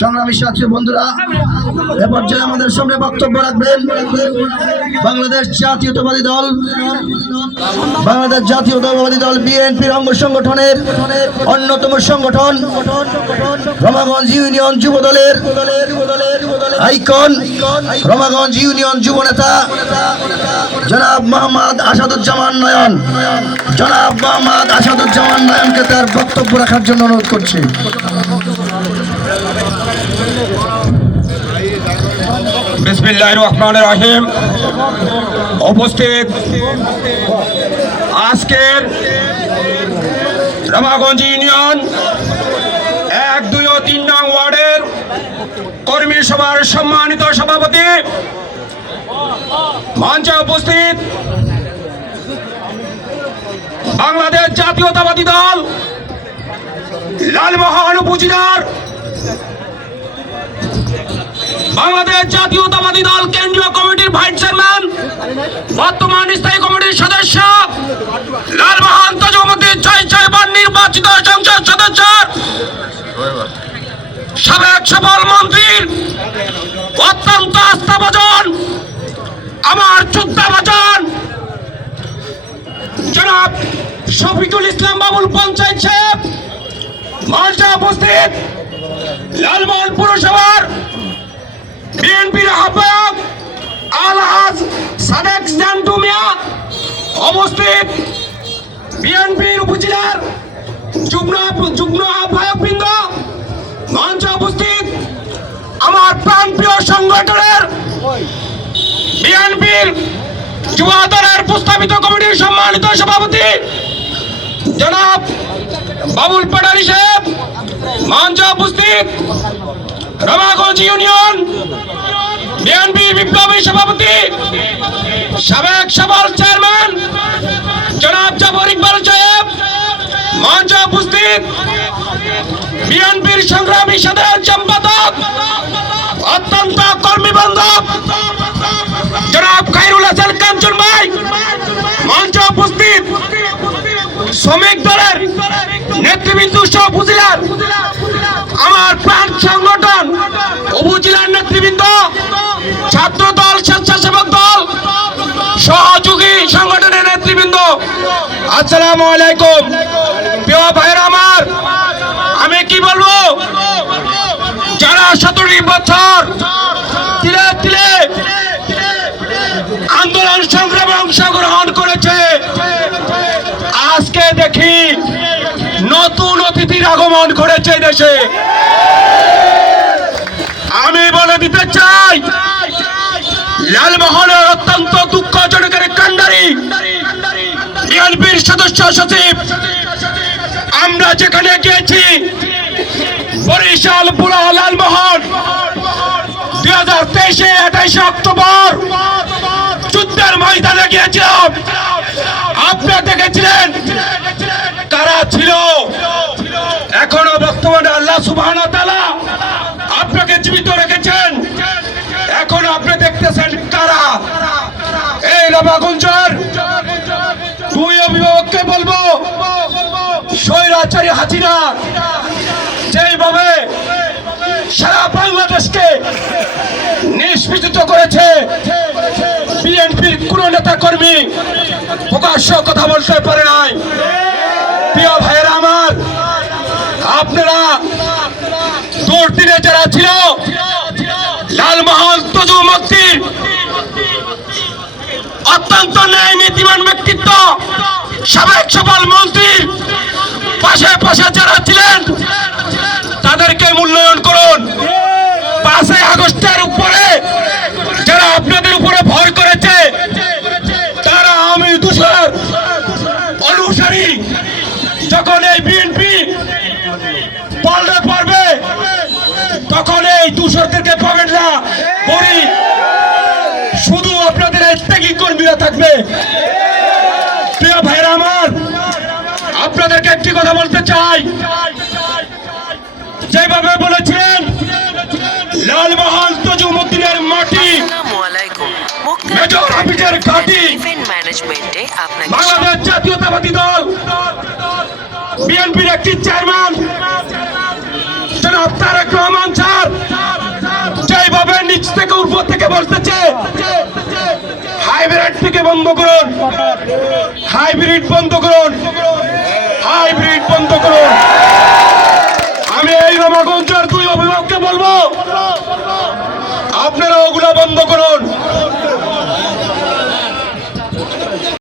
সংগ্রামী সাথী বন্ধুরা, এ পর্যায়ে আমাদের সামনে বক্তব্য রাখবেন বাংলাদেশ জাতীয়তাবাদী দল, বাংলাদেশ জাতীয়তাবাদী দল বিএনপির অঙ্গ সংগঠনের অন্যতম সংগঠন, রমাগঞ্জ ইউনিয়ন যুব দলের আইকন, রমাগঞ্জ ইউনিয়ন যুব নেতা জনাব মোহাম্মদ আসাদুজ্জামান নয়ন। জনাব মোহাম্মদ আসাদুজ্জামান নয়নকে তার বক্তব্য রাখার জন্য অনুরোধ করছি। বিসমিল্লাহ রহমান রাহিম। উপস্থিত আজকের রামাগঞ্জ ইউনিয়ন এক, দুই ও তিন নং ওয়ার্ডের কর্মী সভার সম্মানিত সভাপতি। মঞ্চে উপস্থিত বাংলাদেশ জাতীয়তাবাদী দল লালমোহন উপজেলার বাংলাদেশ জাতীয়তাবাদী দল কেন্দ্রীয় কমিটির ভাইস চেয়ারম্যান, বর্তমান স্থায়ী কমিটির সদস্য লালবাহান তজমুদ্দিন ছয় ছয়বার নির্বাচিত সংসদ সদস্য, সাবেক সফল মন্ত্রীর অত্যন্ত আস্থাভাজন, আমার যোদ্ধাভাজন, জনাব শফিকুল ইসলাম বাবুল পঞ্চায়েত মঞ্চে উপস্থিত, লালমোহন পুরসভার বিএনপির আহ্বায়ক আলহাজ সাদেক জান্টু মিয়া অবস্থিত বিএনপির উপজেলার যুগ্ম যুগ্ম আহ্বায়ক বৃন্দ, মঞ্চে উপস্থিত আমার প্রাণপ্রিয় সংগঠনের বিএনপির যুব দলের প্রস্তাবিত কমিটির সম্মানিত সভাপতি জনাব বাবুল পাটারি সাহেব, মঞ্চে উপস্থিত, রমাগঞ্জ ইউনিয়ন বিএনপি বিপ্লবী সভাপতি, সাবেক সফল চেয়ারম্যান, জনাব জাফর ইকবাল সাহেব, মঞ্চে উপস্থিত বিএনপির সংগ্রামী সাধারণ সম্পাদক, অত্যন্ত কর্মী বান্ধব জনাব শ্রমিক দলের নেতৃবৃন্দ সহ উপজেলার আমার প্রাণ সংগঠন উপজেলার নেতৃবৃন্দ ছাত্র দল স্বেচ্ছাসেবক দল, সহযোগী সংগঠনের নেতৃবৃন্দ, আসসালামু আলাইকুম। প্রিয় ভাইয়ের আমার, আমি কি বলব? যারা সতেরো বছর তিলে তিলে আন্দোলন সংগ্রামে অংশগ্রহণ দেখি নতুন অতিথির আগমন করেছে দেশে। আমি বলে দিতে চাই লালমোহনের অত্যন্ত দুঃখজনক এক কান্ডারি, বিএনপির সদস্য সচিব, আমরা যেখানে গিয়েছি, বরিশাল পুরা লালমোহন দুই হাজার তেইশে আঠাইশে অক্টোবর, যুদ্ধের ময়দানে গিয়েছিলাম। আপনারা দেখেছিলেন ছিল। এখনও বর্তমানে আল্লাহ সুবাহ আপনাকে জীবিত রেখেছেন। এখন আপনি দেখতেছেন কারা? এই রামাগুঞ্জর দুই অভিভাবককে বলব, স্বৈরাচারী হাজিরা, যেইভাবে সারা বাংলাদেশকে নিষ্পেষিত করেছে বিএনপির কোন নেতা কর্মী প্রকাশ্য কথা বলতে পারে নাই। আপনারা দুর্দিনে যারা ছিল লালমোহন তজু মক্তির অত্যন্ত ন্যায় নীতিমান ব্যক্তিত্ব, সাবেক সফল মন্ত্রী, পাশে পাশে যারা ছিলেন, তাদেরকে মূল্যায়ন করুন। পাঁচই আগস্টের উপরে যারা আপনাদের উপরে ভয় করেছে এই দূষরদেরকে পাবেন না। বলি শুধু আপনাদের ত্যাগী কর্মীরা থাকবে। প্রিয় ভাইরা আমার আপনাদেরকে একটি কথা বলতে চাই। যেভাবে বলেছিলেন লালমোহন তজুমুদ্দিনের মাটি মেজর হাফিজের ঘাঁটি বাংলাদেশ জাতীয়তাবাদী দল বিএনপির একটি চেয়ারম্যান জনাব নিচ থেকে উপর থেকে বসতেছে, হাইব্রিড থেকে বন্ধ করুন, হাইব্রিড বন্ধ করুন, হাইব্রিড বন্ধ করুন। আমি এই রমাগঞ্জের দুই অভিভাবককে বলব